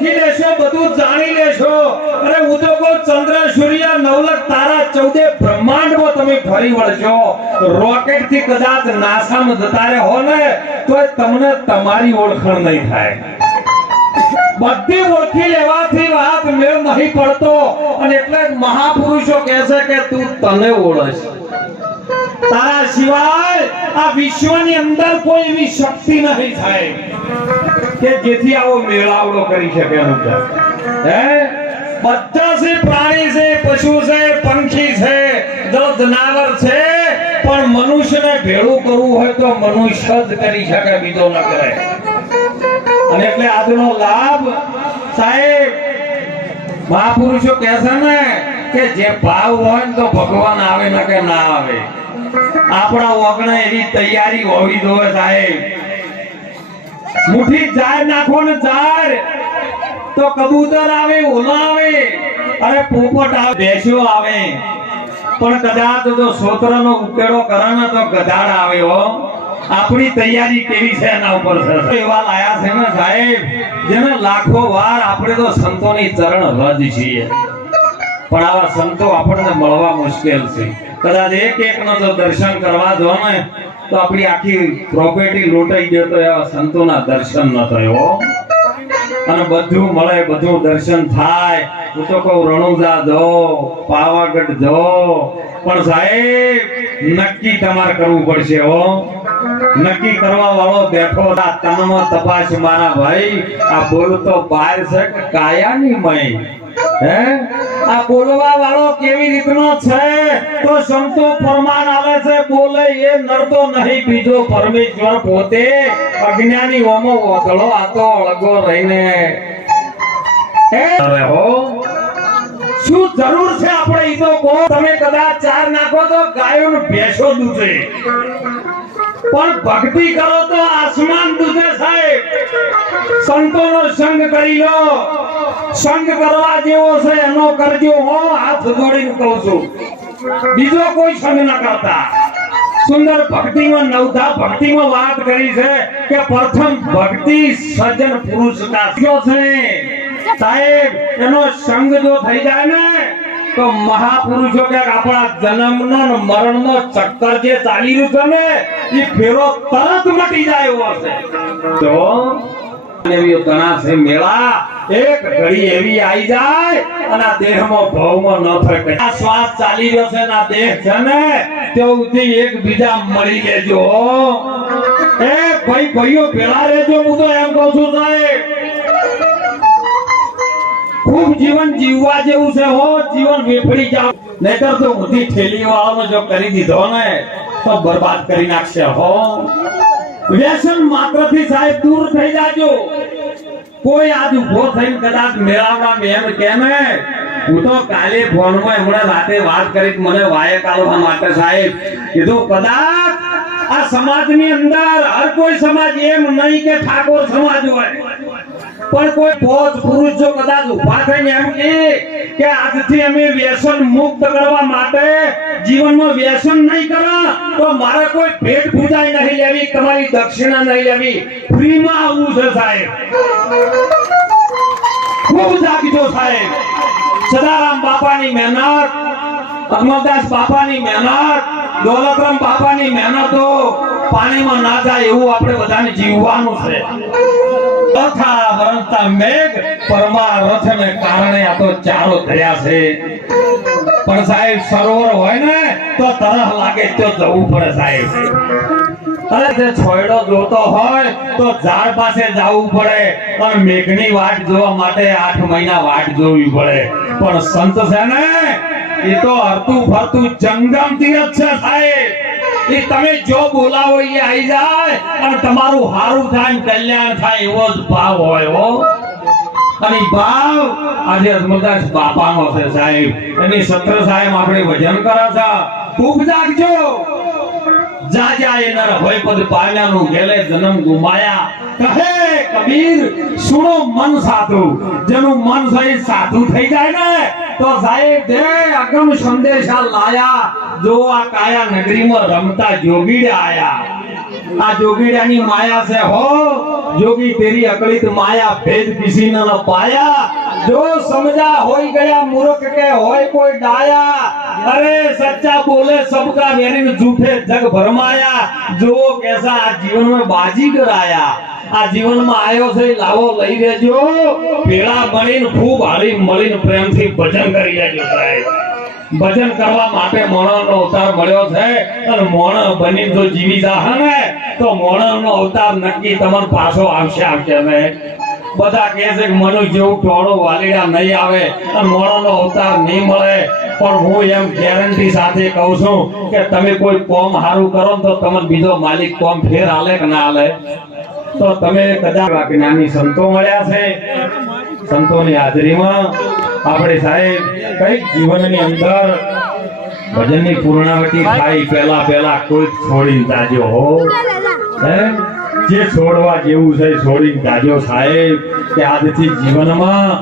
ઓળખી લેશો, બધું જાણી લેશો, અને હું તો કહું ચંદ્ર સૂર્ય નવલખ તારા 14 બ્રહ્માંડમાં તમે ફરી વળશો. રોકેટ થી કદાચ નાસામાં જતા રહો ને તો તમને તમારી ઓળખાણ નહીં થાય. બધી ઓળખી લેવાથી વાત મેળ નહીં પડતો, અને એટલે જ મહાપુરુષો કહે છે કે તું તને ઓળખ. તારા સિવાય આ વિશ્વની અંદર કોઈ એવી શક્તિ નહીં થાય કે જેથી આવો મેળાવડો કરી શકે. હે બધા છે, પ્રાણી છે, પશુ છે, પંખી છે, જનાવર છે, પણ મનુષ્યને ભેળું કરવું હોય તો મનુષ્ય જ કરી શકે, બીજો ન કરે. અને એટલે આજનો લાભ સાહેબ મહાપુરુષો કહે છે ને કે જે ભાવ હોય ને તો ભગવાન આવે ન કે ના આવે. આપણા ઓગણે એવી તૈયારી હોવી જોઈએ સાહેબ. મુઠ્ઠી ઝાડ નાખો ને ઝાડ તો કબૂતર આવે, ઓલા આવે, અરે પોપટ આવે, ભેંસો આવે, પણ કદાચ જો સોતરનો ઉકેડો કરે ને તો ગધાડ આવે. હો આપણી તૈયારી કેવી છે એના ઉપર છે. એવા લાયા છે ને સાહેબ જેને લાખો વાર આપણે તો સંતોની ચરણ રજ છીએ, પણ આવા સંતો આપણને મળવા મુશ્કેલ છે. કદાચ એક નો જો દર્શન કરવા જો ને તો આપણી આખી પ્રોપર્ટી લૂંટાઈ ગયો તો એવા સંતોના દર્શન ન થયો. અને બધું મળે, બધું દર્શન થાય. હું તો કહું રણુજા જો, પાવાગઢ જો, પણ સાહેબ નક્કી તમારે કરવું પડશે. હો નક્કી કરવા વાળો બેઠો તનમાં તપાસ મારા ભાઈ. આ બોલતો બહાર છે કે કાયાની મય? હે આ બોલવા વાળો કેવી રીતનો છે તો સંતો ફરમાન આવે છે, બોલે એ નડતો નહીં બીજો પરમેશ્વર પોતે. અજ્ઞાની ઓમો ઓગળો આ તો અળગો રહીને હો શું જરૂર છે આપણે ઈ તો કહો. તમે કદાચ ચાર નાખો તો ગાયો ને ભેંસો દૂધે, પણ ભક્તિ કરો તો આસમાન દૂધે સાહેબ. સંતોનો સંગ કરી લો, સંગ કરવા જેવો છે એનો કરજો. હો હાથ જોડીને કહું છું, બીજો કોઈ સંગ ન કરતા. સુંદર ભક્તિમાં નવધા ભક્તિમાં વાત કરી છે કે પ્રથમ ભક્તિ સજ્જન પુરુષ કા છે સાહેબ. એનો સંગ જો થઈ જાય ને તો મહાપુરુષો કે આપણા જન્મનો ને મરણનો ચક્કર જે ચાલી રહ્યું છે ને એ ફેરો તરત મટી જાય એવો છે. તો એવી ઘણા છે મેળા, એક ઘડી એવી આવી જાય અને આ દેહમાં ભવમાં ન થાય. આ શ્વાસ ચાલી રહ્યો છે ને આ દેહ છે ને તેઓથી એકબીજા મળી લેજો. એ ભાઈ ભાઈઓ ભેળા રહેજો. હું તો એમ કહું છું સાહેબ ખૂબ જીવન જીવવા જેવું છે. હો જીવન વેફડી જાવ, નહીતર તો ઊંધી ઠેલી વાળાનો જો કરી દીધો ને તો બરબાદ કરી નાખશે. હો વ્યસન માત્રથી સાહેબ દૂર થઈ જાજો. કોઈ આજ ઉભો થઈને કદાચ મેળામાં એમ કે ને હું તો કાલે ફોનમાં હમણાં રાતે વાત કરી મને વાયક આવવા માટે સાહેબ કીધું કદાચ આ સમાજની અંદર હર કોઈ સમાજ એમ નહીં કે ઠાકોર સમાજ હોય, પણ કોઈ પોચ પુરુષ જો કદાચ ઉભા થઈને એમ કે આજથી અમે વ્યસન મુક્ત કરવા માટે જીવનમાં વ્યસન નહીં કરવા તો મારે કોઈ ભેટ પૂજાઈ નહીં લેવી, તમારી દક્ષિણા નહીં લેવી, ફ્રીમાં આવવું છે સાહેબ. ખૂબ જાગજો સાહેબ. સદારામ બાપાની મહેનત, અમરદાસ બાપાની મહેનત, દોલતરામ બાપાની મહેનતો પાણીમાં ના જાય એવું આપણે બધાને જીવવાનું છે. તથા વરસતા મેઘ પરમારથને કારણે આ તો ચારો થયા છે. પણ સાહેબ સરોવર હોય ને તો તરસ લાગે તો જવું પડે સાહેબ. અરે જે છોયડો જોતો હોય તો ઝાડ પાસે જવું પડે, પણ મેઘની વાટ જોવા માટે 8 મહિના વાટ જોવી પડે. પણ સંત છે ને એ તો હરતું ફરતું જંગમ તીરથ છે સાહેબ. એ તમે જો બોલાવો એ આવી જાય અને તમારું હારું થાય, કલ્યાણ થાય એવો જ ભાવ હોય. હો અને ભાવ આજે અજમલદાસ બાપાનો છે સાહેબ. એની સત્ર સાહેબ આપણે ભજન કરે છે. ખૂબ જાગજો. જાજા એના હોય પદ પાલ્યાનું ગેલે જન્મ ગુમાયા. કહે કબીર સુનો મન સાધુ. જેનું મન સહી સાધુ થઈ જાય ને તો સાહેબ દે અગમ સંદેશા લાયા. જો આ કાયા નગરીમાં રમતા જોગીડે આયા. આ જોગીડાની માયા છે હો જોगी तेरी अकड़ित माया भेद किसी न पाया जो समझा होई गया मूर्ख के होय कोई डाया अरे सच्चा बोले सबका वेरी झूठे जग भरमाया जो कैसा आ जीवन में बाजी कराया आ जीवन में आयो से लावो लई लेजो पेड़ा बनीन खूब हरी मळीन प्रेम थी भजन કરી લેજો સાહેબ ભજન કરવા માટે મોણનો અવતાર મળ્યો છે અને મોણ બની જો જીવી જાહે ને તો મોણનો અવતાર નક્કી તમને પાછો આવશે ને બધા કહે છે કે મનુ જેવું ટોળો વાલીડા નહીં આવે અને મોણનો અવતાર નહીં મળે પણ હું એમ ગેરંટી સાથે કહું છું કે તમે કોઈ કોમ હારું કરો તો તમને બીજો માલિક કોમ ફેર આલે કે ના આલે તો તમે કદાચ જ્ઞાની સંતો મળ્યા છે સંતોની હાજરીમાં આપણે સાહેબ કઈક જીવનની અંદર ભજનની પૂર્ણાવતી થાય પહેલા કોઈ છોડી જાજો હો હે જે છોડવા જેવું છે છોડીને જાજો સાહેબ કે આજથી જીવનમાં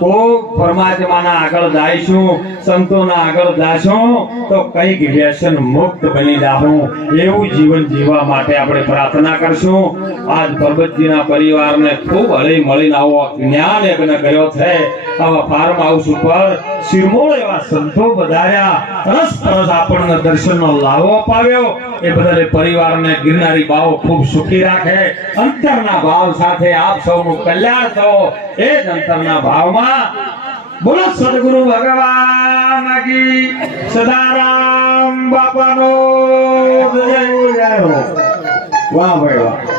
કોઈ પરમાત્માના આગળ જાઈશું સંતોના આગળ જાશું તો કઈક વ્યસન મુક્ત બની જાહું એવું જીવન જીવવા માટે આપણે પ્રાર્થના કરશું આજ પરબતજીના પરિવારને ખૂબ હળી મળીને આવો જ્ઞાન યજ્ઞ કર્યો છે આવા ફાર્મ હાઉસ ઉપર શિરમોળ એવા સંતો બધાયા રસ આપણને દર્શનનો લાવો અપાવ્યો એ બદલ પરિવારને ગિરનારી બાવો ખૂબ સુખી રાખે અંતરના ભાવ સાથે આપ સૌનું કલ્યાણ થો એ જ અંતરના ભાવમાં બોલો સદગુરુ ભગવાન કી સદારામ બાપાનો જય જય હો વાહ ભાઈ વાહ